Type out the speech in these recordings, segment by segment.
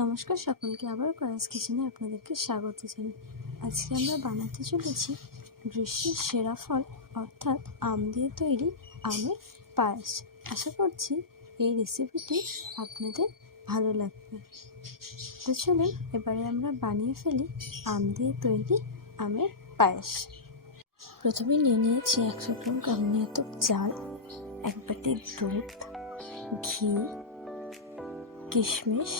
নমস্কার সকলকে, আবার কয়েস কিচেনে আপনাদেরকে স্বাগত জানাই। আজকে আমরা বানাতে চলেছি গ্রীষ্মের সেরা ফল অর্থাৎ আম দিয়ে তৈরি আমের পায়েস। আশা করছি এই রেসিপিটি আপনাদের ভালো লাগবে। তো চলুন এবারে আমরা বানিয়ে ফেলি আম দিয়ে তৈরি আমের পায়েস। প্রথমে নিয়ে নিয়েছি 100 গ্রাম কামিয়াত চাল, 1 বাটি দুধ, ঘি, কিশমিশ,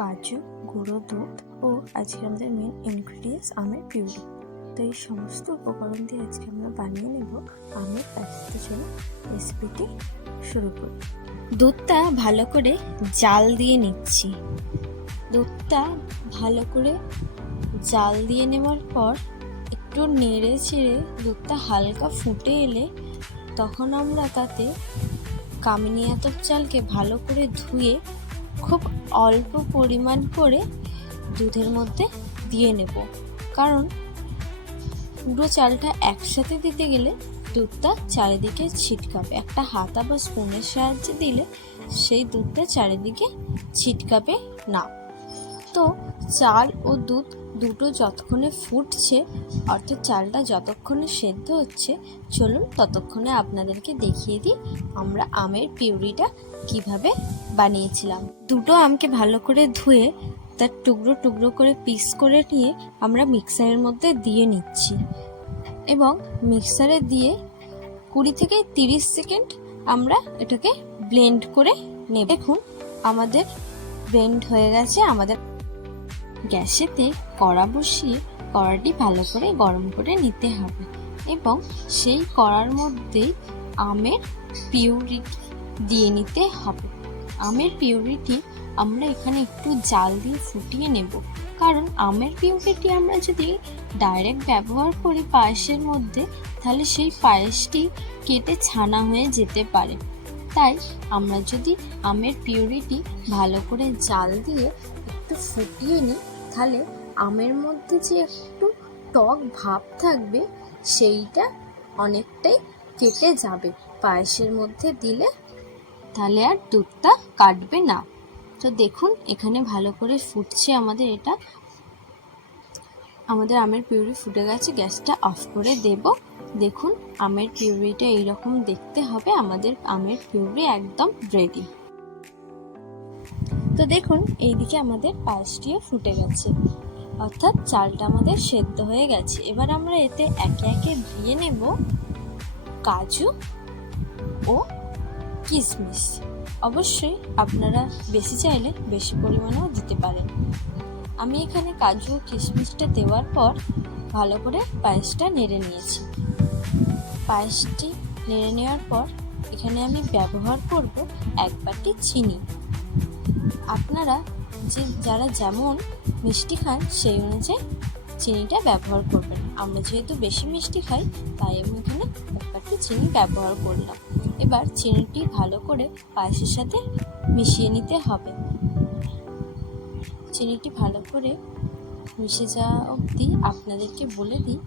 কাজু, গুঁড়ো দুধ ও আজকে আমাদের মেন ইনগ্রিডিয়েন্টস আমের পিউরি। তো এই সমস্ত উপকরণ দিয়ে আজকে আমরা বানিয়ে নেব আমের পায়েসের জন্য। রেসিপিটি শুরু করি। দুধটা ভালো করে জাল দিয়ে নিচ্ছি। দুধটা ভালো করে জাল দিয়ে নেওয়ার পর একটু নেড়ে চেড়ে দুধটা হালকা ফুটে এলে তখন আমরা তাতে কামিনী আতপ চালকে ভালো করে ধুয়ে খুব অল্প পরিমাণ করে দুধের মধ্যে দিয়ে নেব, কারণ পুরো চালটা একসাথে দিতে গেলে দুধটা চারিদিকে ছিটকাবে। একটা হাতা বা স্পুনের সাহায্যে দিলে সেই দুধটা চারিদিকে ছিটকাবে না। তো চাল ও দুধ দুটো যতক্ষণে ফুটছে, অর্থাৎ চালটা যতক্ষণে সেদ্ধ হচ্ছে, চলুন ততক্ষণে আপনাদেরকে দেখিয়ে দিই আমরা আমের পিউরিটা কিভাবে বানিয়েছিলাম। দুটো আমকে ভালো করে ধুয়ে তার টুকরো টুকরো করে পিস করে নিয়ে আমরা মিক্সারের মধ্যে দিয়ে নিচ্ছি এবং মিক্সারে দিয়ে 20 থেকে 30 সেকেন্ড আমরা এটাকে ব্লেন্ড করে নেব। দেখুন আমাদের ব্লেন্ড হয়ে গেছে। আমাদের গ্যাসেতে কড়া বসিয়ে কড়াটি ভালো করে গরম করে নিতে হবে এবং সেই কড়ার মধ্যেই আমের পিউরি দিয়ে নিতে হবে। আমের পিউরিটি আমরা এখানে একটু জাল দিয়ে ফুটিয়ে নেব, কারণ আমের পিউরিটি আমরা যদি ডাইরেক্ট ব্যবহার করি পায়েসের মধ্যে, তাহলে সেই পায়েসটি কেটে ছানা হয়ে যেতে পারে। তাই আমরা যদি আমের পিউরিটি ভালো করে জাল দিয়ে একটু ফুটিয়ে নিই, তাহলে আমের মধ্যে যে একটু টক ভাব থাকবে সেইটা অনেকটাই কেটে যাবে পায়েসের মধ্যে দিলে, তাহলে আর দুধটা কাটবে না। তো দেখুন এখানে ভালো করে ফুটছে আমাদের আমাদের আমের পিউরি ফুটে গেছে। গ্যাসটা অফ করে দেব। দেখুন আমের পিউরিটা এইরকম দেখতে হবে। আমাদের আমের পিউরি একদম রেডি। তো দেখুন এইদিকে আমাদের পায়েসটিও ফুটে গেছে, অর্থাৎ চালটা আমাদের সেদ্ধ হয়ে গেছে। এবার আমরা এতে একে একে দিয়ে নেব কাজু ও কিশমিশ। অবশ্যই আপনারা বেশি চাইলে বেশি পরিমাণেও দিতে পারেন। আমি এখানে কাজু ও কিশমিশটা দেওয়ার পর ভালো করে পায়েসটা নেড়ে নিয়েছি। পায়েসটি নেড়ে নেওয়ার পর এখানে আমি ব্যবহার করব 1 বাটি চিনি। আপনারা যারা যেমন মিষ্টি খান সেই অনুযায়ী চিনিটা ব্যবহার করবেন। আমরা যেহেতু বেশি মিষ্টি খাই তাই আমি এখানে 1 বাটি চিনি ব্যবহার করলাম। এবার চিনিটি ভালো করে পায়েসের সাথে মিশিয়ে নিতে হবে। চিনিটি ভালো করে মিশে যাওয়া অবধি আপনাদেরকে বলে দিই,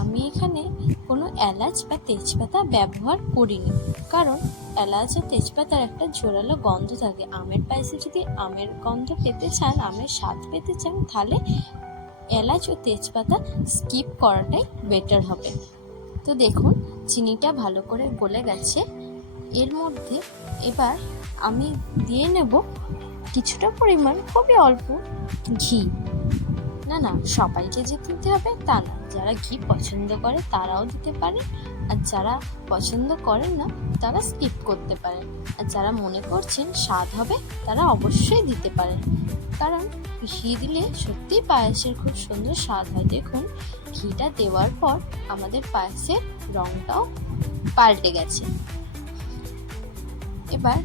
আমি এখানে কোনো এলাচ বা তেজপাতা ব্যবহার করিনি, কারণ এলাচ আর তেজপাতার একটা জোরালো গন্ধ থাকে। আমের পায়েসে যদি আমের গন্ধ পেতে চান, আমের স্বাদ পেতে চান, তাহলে এলাচ ও তেজপাতা স্কিপ করাটাই বেটার হবে। তো দেখুন চিনিটা ভালো করে গলে গেছে। এর মধ্যে এবার আমি দিয়ে নেব কিছুটা পরিমাণ, খুবই অল্প ঘি। না সবাইকে যে দিতে হবে তা না, যারা ঘি পছন্দ করে তারাও দিতে পারে, আর যারা পছন্দ করেন না তারা স্কিপ করতে পারেন। আর যারা মনে করছেন স্বাদ হবে তারা অবশ্যই দিতে পারেন, কারণ ঘি দিলে সত্যিই পায়েসের খুব সুন্দর স্বাদ হয়। দেখুন ঘিটা দেওয়ার পর আমাদের পায়েসের রঙটাও পাল্টে গেছে। এবার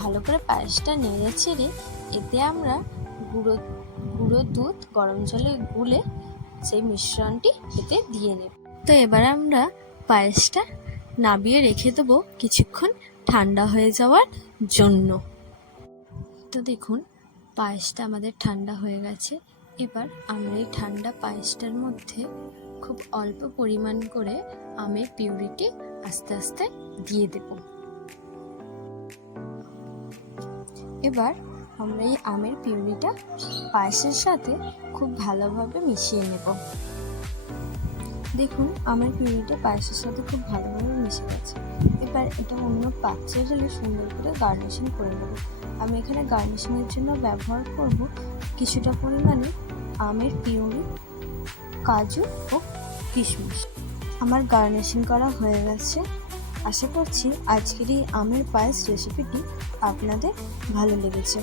ভালো করে পায়েসটা নেড়ে চেড়ে এতে আমরা গুঁড়ো দুধ গরম জলে গুলে সেই মিশ্রণটি এতে দিয়ে নেব। তো এবার আমরা পায়েসটা নামিয়ে রেখে দেবো কিছুক্ষণ ঠান্ডা হয়ে যাওয়ার জন্য। তো দেখুন পায়েসটা আমাদের ঠান্ডা হয়ে গেছে। এবার আমরা এই ঠান্ডা পায়েসটার মধ্যে খুব অল্প পরিমাণ করে আমের পিউরিটি আস্তে আস্তে দিয়ে দেব। এবার আমরা এই আমের পিউরিটা পায়েসের সাথে খুব ভালোভাবে মিশিয়ে নেব। দেখুন আমের পিউরিটা পায়েসের সাথে খুব ভালোভাবে মিশে গেছে। এবার এটা অন্য পাত্রে ঢেলে সুন্দর করে গার্নিশিং করে নেব। আমি এখানে গার্নিশিংয়ের জন্য ব্যবহার করব কিছুটা পরিমাণে আমের পিউরি, কাজু ও কিশমিশ। আমার গার্নিশিং করা হয়ে গেছে। আশা করছি আজকের এই আমের পায়েস রেসিপিটি আপনাদের ভালো লেগেছে।